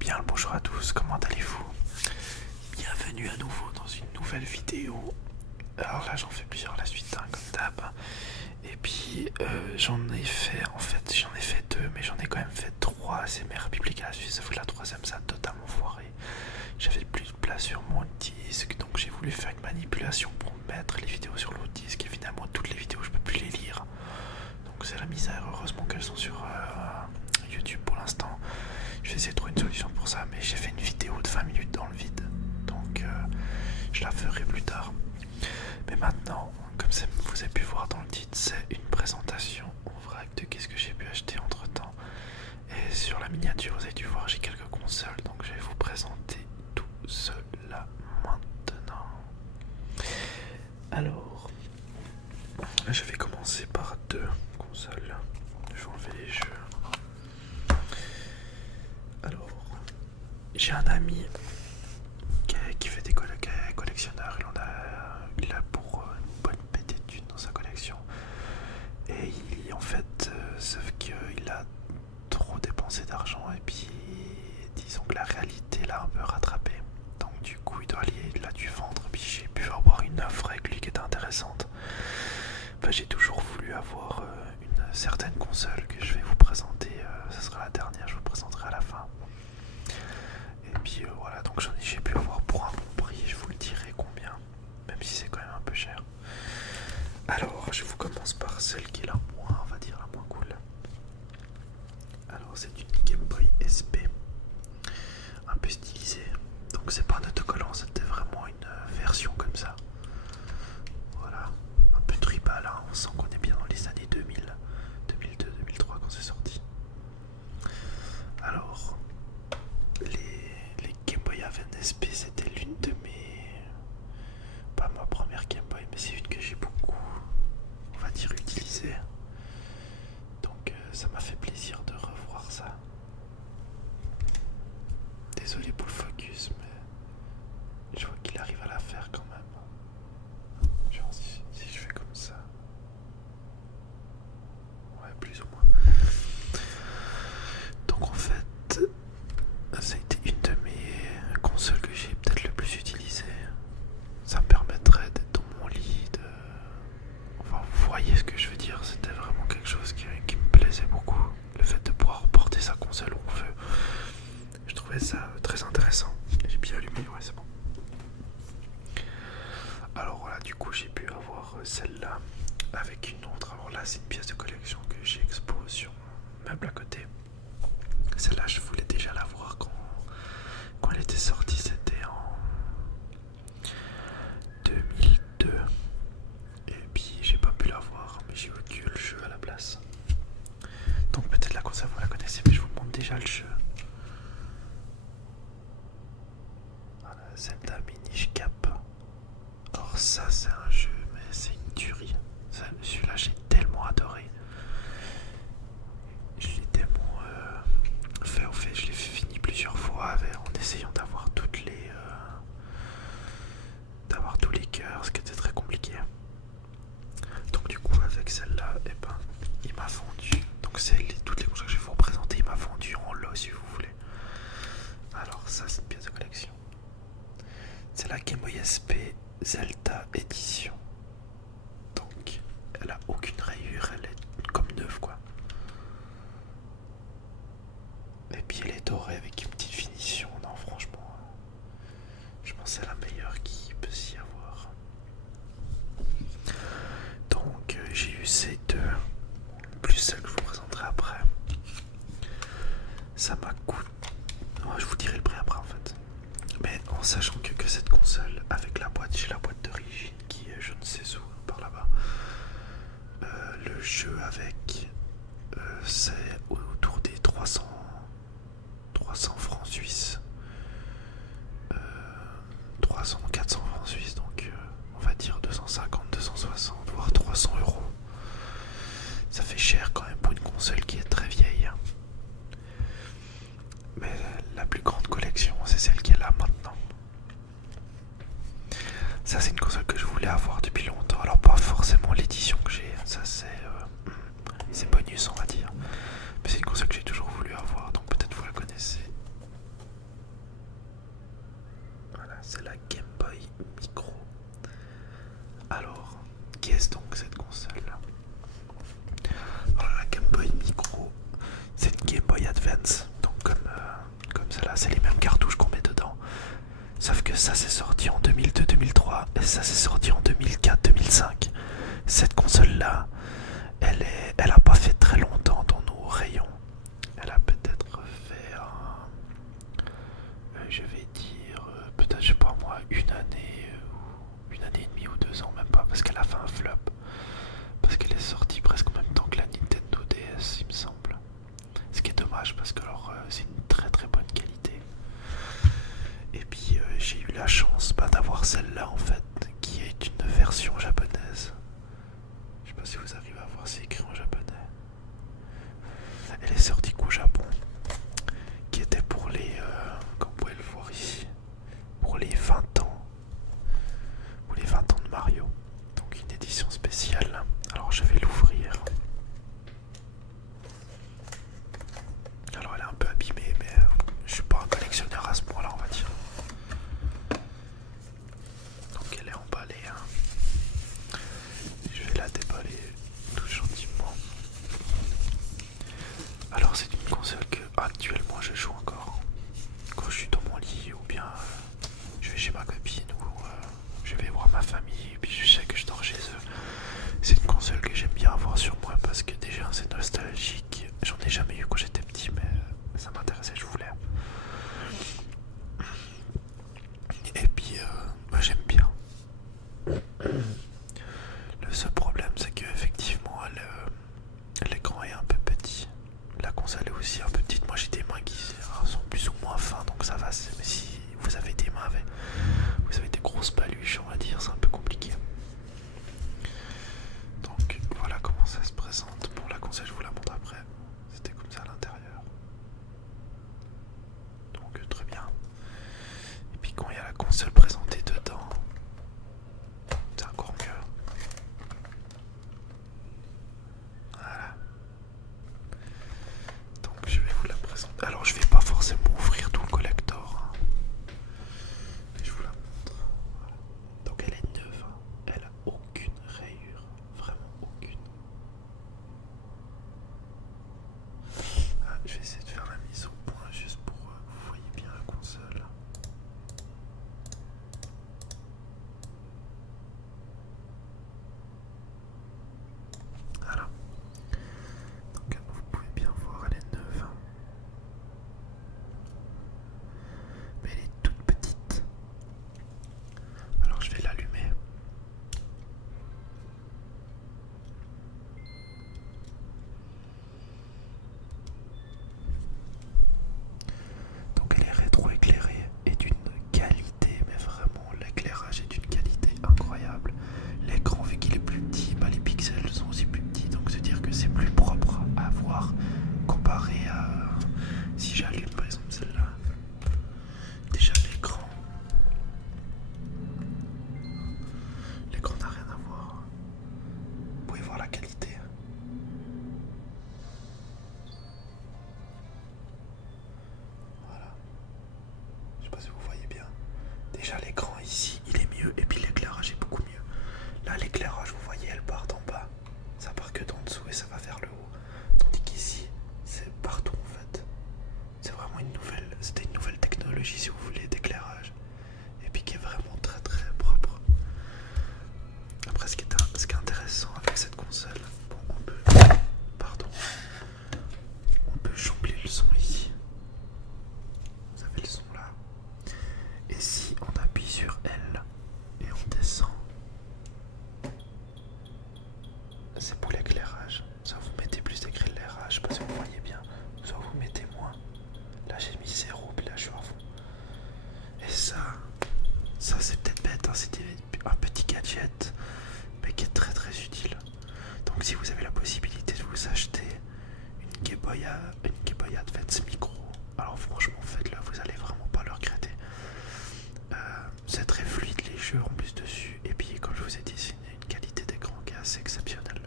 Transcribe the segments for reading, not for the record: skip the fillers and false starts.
Bien le bonjour à tous, comment allez-vous? Bienvenue à nouveau dans une nouvelle vidéo. Alors là j'en fais plusieurs à la suite, comme d'hab. Et puis j'en ai fait deux, mais j'en ai quand même fait trois ASMR bibliques à la suite, sauf que la troisième ça a totalement foiré. J'avais plus de place sur mon disque, donc j'ai voulu faire une manipulation pour mettre les vidéos sur l'autre disque. Évidemment toutes les vidéos je peux plus les lire, donc c'est la misère. Heureusement qu'elles sont sur YouTube pour l'instant. Je vais essayer de trouver une solution pour ça, mais j'ai fait une vidéo de 20 minutes dans le vide, donc je la ferai plus tard. Mais maintenant, comme vous avez pu voir dans le titre, c'est une présentation en vrac de qu'est-ce que j'ai pu acheter entre temps. Et sur la miniature, vous avez dû voir, j'ai quelques consoles, donc je vais vous présenter tout cela maintenant. Alors, je vais commencer par deux consoles. Je vais enlever les jeux. Alors, j'ai un ami qui fait des collectionneurs. Il a pour une bonne bête d'études dans sa collection. Et sauf qu'il a trop dépensé d'argent. Et puis, disons que la réalité l'a un peu rattrapé. Donc, du coup, il a dû vendre. Et puis, j'ai pu avoir une offre avec lui qui était intéressante. Enfin, j'ai toujours voulu avoir une certaine console que je vais vous présenter. Ce sera la dernière, je vous présenterai à la fin. Et puis voilà, donc j'ai pu avoir pour un bon prix, je vous le dirai combien, même si c'est quand même un peu cher. Alors, je vous commence par celle qui est la moins, on va dire, la moins cool. Alors, c'est une Game Boy SP, un peu stylisée. Donc, c'est pas un autocollant, c'était vraiment une version comme ça. Voilà, un peu tribal, hein. On sent qu'on est bien dans les années 2000, 2002, 2003 quand c'est sorti. Alors, les Game Boy Advance SP, c'était l'une de mes... pas ma première Game Boy, mais c'est une que j'ai beaucoup, on va dire, utilisée. Donc ça m'a fait plaisir de revoir ça. Désolé pour le focus, mais je vois qu'il arrive à la faire quand même. Genre si je fais comme ça. Ouais, plus ou moins. Donc en fait, ça a été une de mes consoles que j'ai peut-être le plus utilisée. Ça me permettrait d'être dans mon lit, enfin vous voyez ce que je veux dire, c'était vraiment quelque chose qui me plaisait beaucoup. Le fait de pouvoir porter sa console où on veut. Je trouvais ça très intéressant. J'ai bien allumé, ouais c'est bon. Alors voilà, du coup j'ai pu avoir celle-là avec une autre. Alors là c'est une pièce de collection que j'ai exposée sur mon meuble à côté. Celle-là je voulais déjà la voir quand elle était sortie, c'était en 2002. Et puis j'ai pas pu la voir, mais j'ai eu le jeu à la place. Donc peut-être la console vous la connaissez, mais je vous montre déjà le jeu. Voilà, Zelda Minish Cap. Alors ça c'est un jeu, mais c'est une tuerie. Celui-là j'ai tellement adoré. Je l'ai tellement fait, je l'ai fini plusieurs fois en essayant d'avoir d'avoir tous les cœurs, ce qui était très compliqué. Donc du coup avec celle-là, il m'a vendu. Donc c'est toutes les consoles que je vais vous représenter, il m'a vendu en lot si vous voulez. Alors ça c'est une pièce de collection. C'est la Game Boy SP Zelda Edition. Donc elle a aucune rayure, elle est comme neuve quoi. Et puis elle est dorée avec une petite finition. Non franchement, je pense que c'est la meilleure qui peut s'y avoir. Donc j'ai eu ces deux, plus celle que je vous présenterai après. Ça m'a coûté... Oh, je vous dirai le prix après en fait. Mais en sachant que cette console, avec la boîte, j'ai la boîte d'origine qui est je ne sais où, par là-bas. Le jeu avec, c'est autour des 300 francs suisses. 300, 400 francs suisses, donc on va dire 250, 260, voire 300 euros. Ça fait cher quand même pour une console qui est très vieille. Mais la plus grande collection, c'est celle qui est là maintenant. Ça, c'est une console que je voulais avoir depuis longtemps. Alors, pas forcément l'édition que j'ai, ça c'est bonus, on va dire. Mais c'est une console que j'ai toujours voulu avoir, donc peut-être vous la connaissez. c'est la Game Boy Micro. Alors, qu'est-ce donc cette console-là? Alors la Game Boy Micro, c'est une Game Boy Advance, donc comme celle-là, c'est les mêmes cartouches qu'on met dedans. Sauf que ça c'est sorti en 2002-2003 et ça c'est sorti en 2004-2005. Cette console-là, elle a pas fait très longtemps dans nos rayons. Elle a peut-être fait je vais dire, peut-être, je sais pas moi, une année et demie ou 2 ans, même pas, parce qu'elle a fait un flop. Parce qu'elle est sortie presque en même temps que la Nintendo DS, il me semble. Ce qui est dommage, parce que alors, c'est une très très bonne qualité. Et puis, j'ai eu la chance d'avoir celle-là, en fait, qui est une version japonaise. Je sais pas si vous arrivez à voir, c'est écrit en japonais. Elle est sortie qu'au Japon, qui était pour les, comme vous pouvez le voir ici, pour les 20 ans, ou les 20 ans de Mario. Donc une édition spéciale. Alors je vais l'ouvrir. Alors elle est un peu abîmée, mais je suis pas un collectionneur à ce point-là, on va dire. Donc elle est emballée. Hein. Je vais la déballer tout gentiment. Alors c'est une console que actuellement je joue encore. Quand je suis dans mon lit ou bien je vais chez ma copine ou je vais voir ma famille et puis je sais que je dors chez eux. C'est une console que j'aime bien avoir sur moi parce que déjà c'est nostalgique. J'en ai jamais eu quand j'étais petit mais ça m'intéressait, je voulais. Et puis moi j'aime bien. Le seul problème c'est que effectivement l'écran est un peu petit. La console est aussi un peu petite. Moi j'ai des mains qui sont plus ou moins fins donc ça va. Mais si vous avez des mains avec, vous avez des grosses paluches, on va dire, c'est un peu compliqué. Donc voilà comment ça se présente. Pour la console, je vous la montre après. C'était comme ça à l'intérieur. Donc très bien. Et puis quand il y a la console présentée dedans, c'est encore mieux. Voilà. Donc je vais vous la présenter. Alors je vais pas forcément ouvrir tout le collector. Hein. Mais je vous la montre. Voilà. Donc elle est neuve. Hein. Elle a aucune rayure. Vraiment aucune. Ah, je vais essayer de faire la mise au point juste pour que vous voyez bien la console. Voilà. Donc vous pouvez bien voir, elle est neuve. Mais elle est toute petite. Alors je vais l'allumer. Donc elle est rétro-éclairée et d'une qualité, mais vraiment l'éclairage est d'une qualité incroyable. L'écran, vu qu'il est plus petit, les pixels sont aussi plus petits, donc se dire que c'est plus propre à voir comparé à si j'allume par exemple celle-là. Déjà l'écran n'a rien à voir. Vous pouvez voir la qualité. Voilà. Je sais pas si vous voyez bien. Déjà l'écran ici, il est mieux et puis l'éclairage est beaucoup mieux. Là l'éclairage, vous voyez, elle part d'en bas. Ça part que d'en dessous et ça va vers le haut. Tandis qu'ici, c'est partout en fait. C'est vraiment c'était une nouvelle technologie si vous voulez d'éclairage. Et puis qui est vraiment très très propre. Après ce qui est intéressant avec cette console, bon, on peut jongler le son ici. Vous avez le son là. Et si on appuie sur L et on descend, c'est pour l'éclairage. Soit vous mettez plus d'éclairage parce que vous voyez bien, soit vous mettez moins. Là j'ai mis 0 puis là je suis à fond. Et ça c'est peut-être bête, hein, c'était un petit gadget mais qui est très très utile. Donc si vous avez la possibilité de vous acheter une Game Boy Advance Micro, alors franchement faites-le, vous allez vraiment pas le regretter. C'est très fluide les jeux en plus dessus, et puis comme je vous ai dit, c'est une qualité d'écran qui est assez exceptionnelle.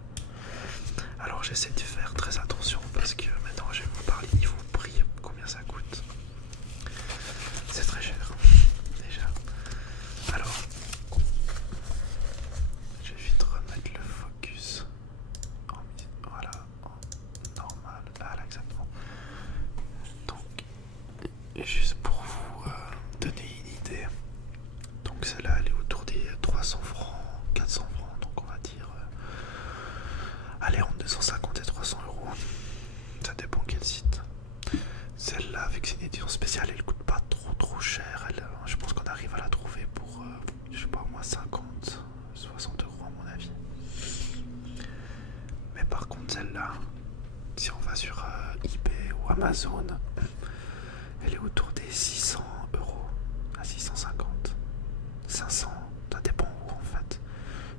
Alors j'essaie de faire très attention parce que maintenant je vais vous parler niveau prix, combien ça coûte. C'est très cher déjà. l'édition spéciale, elle coûte pas trop cher. Je pense qu'on arrive à la trouver pour, je sais pas, au moins 50, 60 euros à mon avis. Mais par contre, celle-là, si on va sur eBay ou Amazon, elle est autour des 600 euros à 650, 500, ça dépend où en fait.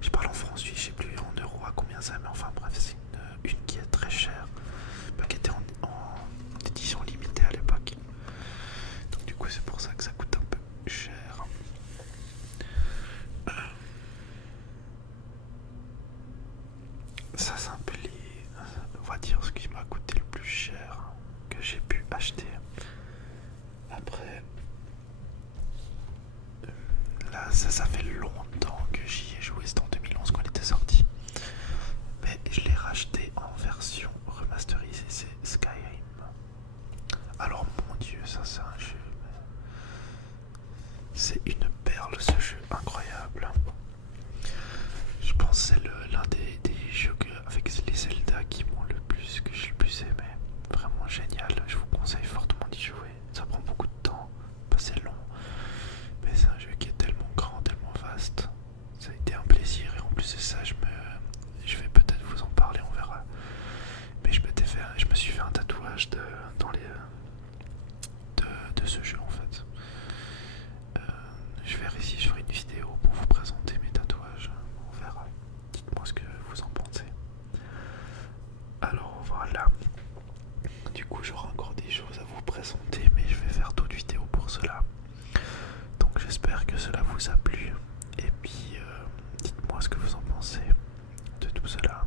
Je parle en francs suisses, je sais plus en euros à combien ça, mais enfin bref, c'est une qui est très chère, qui était en édition limitée à l'époque. Donc du coup c'est pour ça que ça coûte un peu cher. Ça c'est un peu on va dire ce qui m'a coûté le plus cher que j'ai pu acheter. Après, là ça fait longtemps que j'y ai joué, c'était en 2011 quand il était sorti. Mais je l'ai racheté en version remasterisée, c'est Skyrim. Alors mon dieu, ça c'est un jeu. C'est une perle ce jeu, incroyable. Je pense que c'est l'un des jeux avec les Zelda que j'ai le plus aimé. Vraiment génial, je vous conseille fortement d'y jouer. Ça prend beaucoup de temps, pas c'est long. Mais c'est un jeu qui est tellement grand, tellement vaste. Ça a été un plaisir et en plus de ça, je vais peut-être vous en parler, on verra. Mais je me suis fait un tatouage de ce jeu en fait. Je verrai si je ferai une vidéo pour vous présenter mes tatouages. On verra. Dites-moi ce que vous en pensez. Alors voilà. Du coup j'aurai encore des choses à vous présenter, mais je vais faire d'autres vidéos pour cela. Donc j'espère que cela vous a plu. Et puis dites-moi ce que vous en pensez de tout cela.